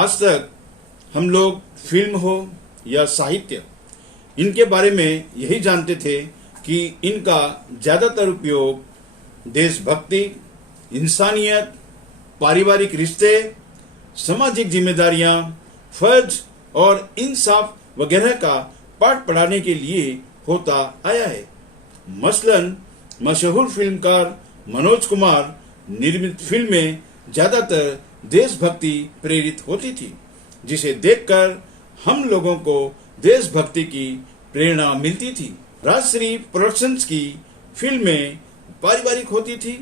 आज तक हम लोग फिल्म हो या साहित्य, इनके बारे में यही जानते थे कि इनका ज़्यादातर उपयोग देशभक्ति, इंसानियत, पारिवारिक रिश्ते, सामाजिक जिम्मेदारियां, फर्ज और इंसाफ वगैरह का पाठ पढ़ाने के लिए होता आया है। मसलन मशहूर फिल्मकार मनोज कुमार निर्मित फिल्में ज्यादातर देशभक्ति प्रेरित होती थी, जिसे देखकर हम लोगों को देशभक्ति की प्रेरणा मिलती थी। राजश्री प्रोडक्शंस की फिल्में पारिवारिक होती थी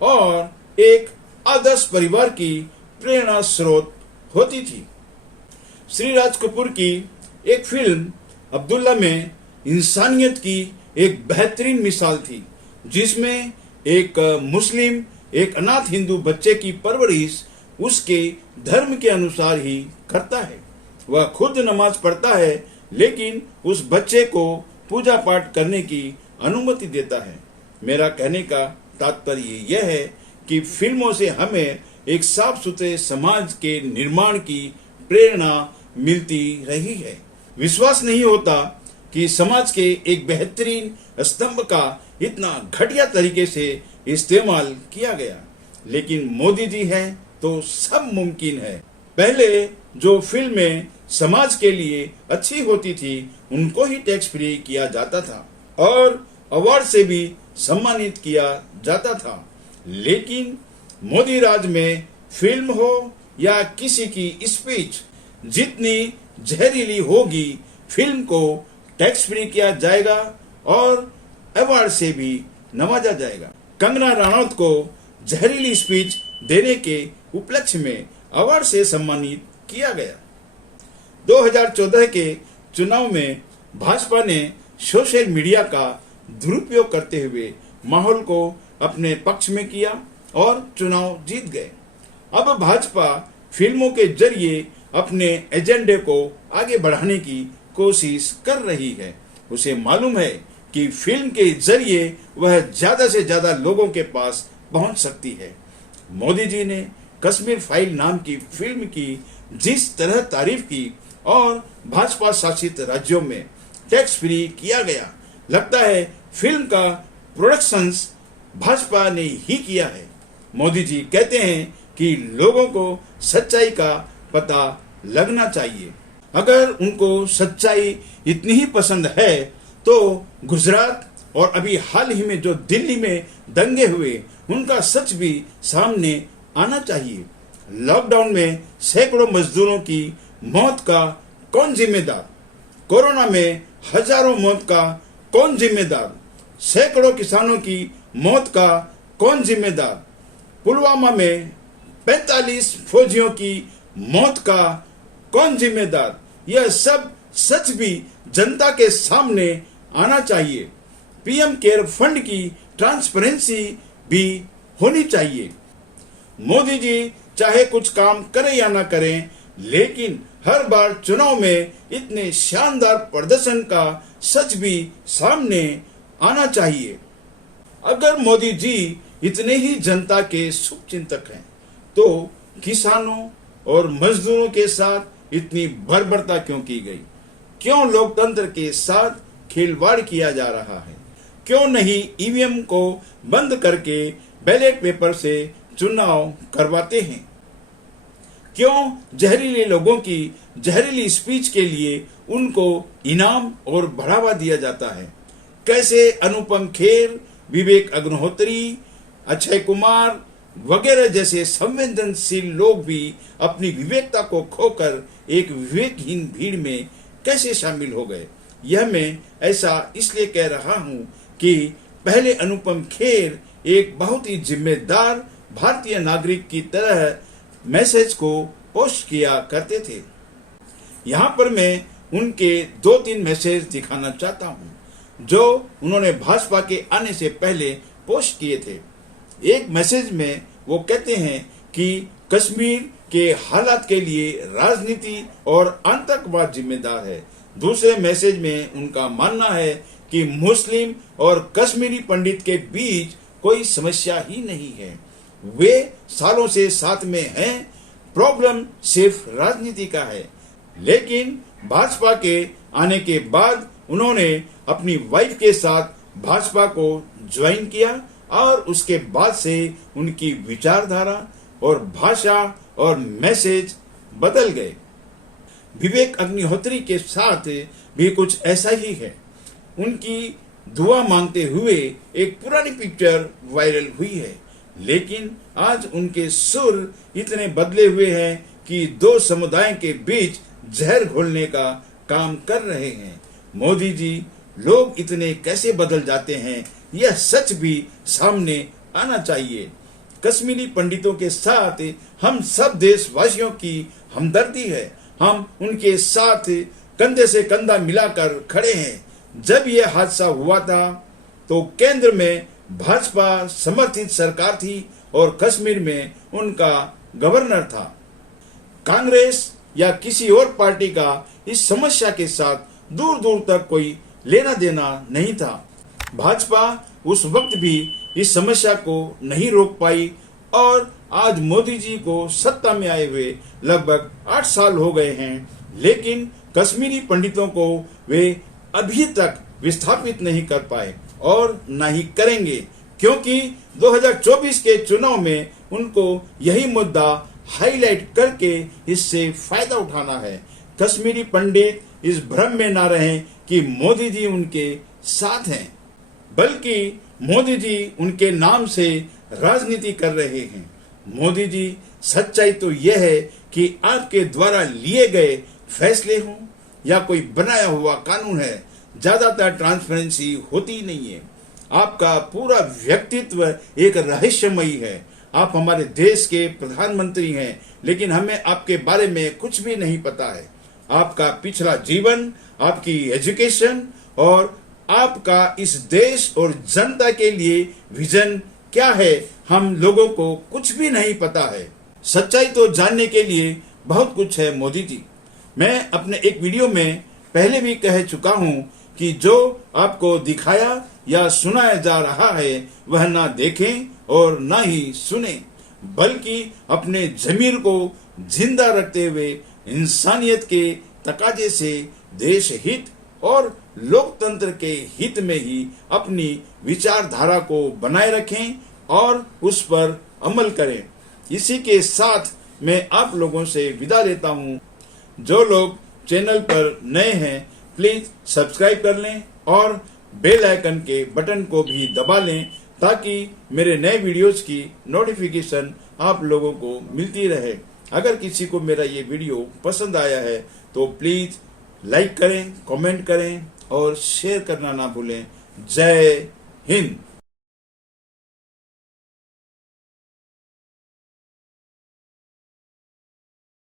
और एक आदर्श परिवार की प्रेरणा स्रोत होती थी। श्री राज कपूर की एक फिल्म अब्दुल्ला में इंसानियत की एक बेहतरीन मिसाल थी, जिसमें एक मुस्लिम एक अनाथ हिंदू बच्चे की परवरिश उसके धर्म के अनुसार ही करता है। वह खुद नमाज पढ़ता है, लेकिन उस बच्चे को पूजा पाठ करने की अनुमति देता है। मेरा कहने का तात्पर्य यह है कि फिल्मों से हमें एक साफ सुथरे समाज के निर्माण की प्रेरणा मिलती रही है। विश्वास नहीं होता कि समाज के एक बेहतरीन स्तंभ का इतना घटिया तरीके से इस्तेमाल किया गया, लेकिन मोदी जी हैं तो सब मुमकिन है। पहले जो फिल्में समाज के लिए अच्छी होती थी उनको ही टैक्स फ्री किया जाता था और अवार्ड से भी सम्मानित किया जाता था, लेकिन मोदी राज में फिल्म हो या किसी की स्पीच जितनी जहरीली होगी, फिल्म को टैक्स फ्री किया जाएगा और अवार्ड से भी नवाजा जाएगा। कंगना रनौत को जहरीली स्पीच देने के उपलक्ष्य में अवार्ड से सम्मानित किया गया। 2014 के चुनाव में भाजपा ने सोशल मीडिया का दुरुपयोग करते हुए माहौल को अपने पक्ष में किया और चुनाव जीत गए। अब भाजपा फिल्मों के जरिए अपने एजेंडे को आगे बढ़ाने की कोशिश कर रही है। उसे मालूम है कि फिल्म के जरिए वह ज्यादा से ज्यादा लोगों के पास पहुंच सकती है। मोदी जी ने कश्मीर फाइल नाम की फिल्म की जिस तरह तारीफ की और भाजपा शासित राज्यों में टैक्स फ्री किया गया, लगता है फिल्म का प्रोडक्शंस भाजपा ने ही किया है। मोदी जी कहते हैं कि लोगों को सच्चाई का पता लगना चाहिए। अगर उनको सच्चाई इतनी ही पसंद है तो गुजरात और अभी हाल ही में जो दिल्ली में दंगे हुए, उनका सच भी सामने आना चाहिए। लॉकडाउन में सैकड़ों मजदूरों की मौत का कौन जिम्मेदार? कोरोना में हजारों मौत का कौन जिम्मेदार? सैकड़ों किसानों की मौत का कौन जिम्मेदार? पुलवामा में 45 फौजियों की मौत का कौन जिम्मेदार? यह सब सच भी जनता के सामने आना चाहिए। पीएम केयर फंड की ट्रांसपेरेंसी भी होनी चाहिए। मोदी जी चाहे कुछ काम करें या ना करें, लेकिन हर बार चुनाव में इतने शानदार प्रदर्शन का सच भी सामने आना चाहिए। अगर मोदी जी इतने ही जनता के शुभचिंतक हैं, तो किसानों और मजदूरों के साथ इतनी बर्बरता क्यों की गई? क्यों लोकतंत्र के साथ खिलवाड़ किया जा रहा है? क्यों नहीं ईवीएम को बंद करके बैलेट पेपर से चुनाव करवाते हैं? क्यों जहरीले लोगों की जहरीली स्पीच के लिए उनको इनाम और बढ़ावा दिया जाता है? कैसे अनुपम खेर, विवेक अग्निहोत्री, अक्षय कुमार वगैरह जैसे संवेदनशील लोग भी अपनी विवेकता को खोकर एक विवेकहीन भीड़ में कैसे शामिल हो गए? यह मैं ऐसा इसलिए कह रहा हूं कि पहले अनुपम खेर एक बहुत ही जिम्मेदार भारतीय नागरिक की तरह मैसेज को पोस्ट किया करते थे। यहाँ पर मैं उनके 2-3 मैसेज दिखाना चाहता हूँ जो उन्होंने भाजपा के आने से पहले पोस्ट किए थे। एक मैसेज में वो कहते हैं कि कश्मीर के हालात के लिए राजनीति और आतंकवाद जिम्मेदार है। दूसरे मैसेज में उनका मानना है कि मुस्लिम और कश्मीरी पंडित के बीच कोई समस्या ही नहीं है, वे सालों से साथ में हैं, प्रॉब्लम सिर्फ राजनीति का है। लेकिन भाजपा के आने के बाद उन्होंने अपनी वाइफ के साथ भाजपा को ज्वाइन किया और उसके बाद से उनकी विचारधारा और भाषा और मैसेज बदल गए। विवेक अग्निहोत्री के साथ भी कुछ ऐसा ही है। उनकी दुआ मांगते हुए एक पुरानी पिक्चर वायरल हुई है, लेकिन आज उनके सुर इतने बदले हुए हैं कि दो समुदायों के बीच जहर घोलने का काम कर रहे हैं। मोदी जी, लोग इतने कैसे बदल जाते हैं, यह सच भी सामने आना चाहिए। कश्मीरी पंडितों के साथ हम सब देशवासियों की हमदर्दी है। हम उनके साथ कंधे से कंधा मिलाकर खड़े हैं। जब यह हादसा हुआ था तो केंद्र में भाजपा समर्थित सरकार थी और कश्मीर में उनका गवर्नर था। कांग्रेस या किसी और पार्टी का इस समस्या के साथ दूर दूर तक कोई लेना देना नहीं था। भाजपा उस वक्त भी इस समस्या को नहीं रोक पाई और आज मोदी जी को सत्ता में आए हुए लगभग 8 साल हो गए हैं, लेकिन कश्मीरी पंडितों को वे अभी तक विस्थापित नहीं कर पाए और न ही करेंगे, क्योंकि 2024 के चुनाव में उनको यही मुद्दा हाईलाइट करके इससे फायदा उठाना है। कश्मीरी पंडित इस भ्रम में ना रहें कि मोदी जी उनके साथ हैं, बल्कि मोदी जी उनके नाम से राजनीति कर रहे हैं। मोदी जी, सच्चाई तो यह है कि आपके द्वारा लिए गए फैसले हों या कोई बनाया हुआ कानून है, ज्यादातर ट्रांसपेरेंसी होती नहीं है। आपका पूरा व्यक्तित्व एक रहस्यमयी है। आप हमारे देश के प्रधानमंत्री हैं, लेकिन हमें आपके बारे में कुछ भी नहीं पता है। आपका पिछला जीवन, आपकी एजुकेशन और आपका इस देश और जनता के लिए विजन क्या है, हम लोगों को कुछ भी नहीं पता है। सच्चाई तो जानने के लिए बहुत कुछ है मोदी जी। मैं अपने एक वीडियो में पहले भी कह चुका हूं कि जो आपको दिखाया या सुनाया जा रहा है वह ना देखें और ना ही सुने, बल्कि अपने ज़मीर को जिंदा रखते हुए इंसानियत के तकाजे से देश हित और लोकतंत्र के हित में ही अपनी विचारधारा को बनाए रखें और उस पर अमल करें। इसी के साथ मैं आप लोगों से विदा लेता हूं। जो लोग चैनल पर नए हैं प्लीज सब्सक्राइब कर लें और बेल आइकन के बटन को भी दबा लें, ताकि मेरे नए वीडियोस की नोटिफिकेशन आप लोगों को मिलती रहे। अगर किसी को मेरा ये वीडियो पसंद आया है तो प्लीज लाइक करें, कमेंट करें और शेयर करना ना भूलें। जय हिंद।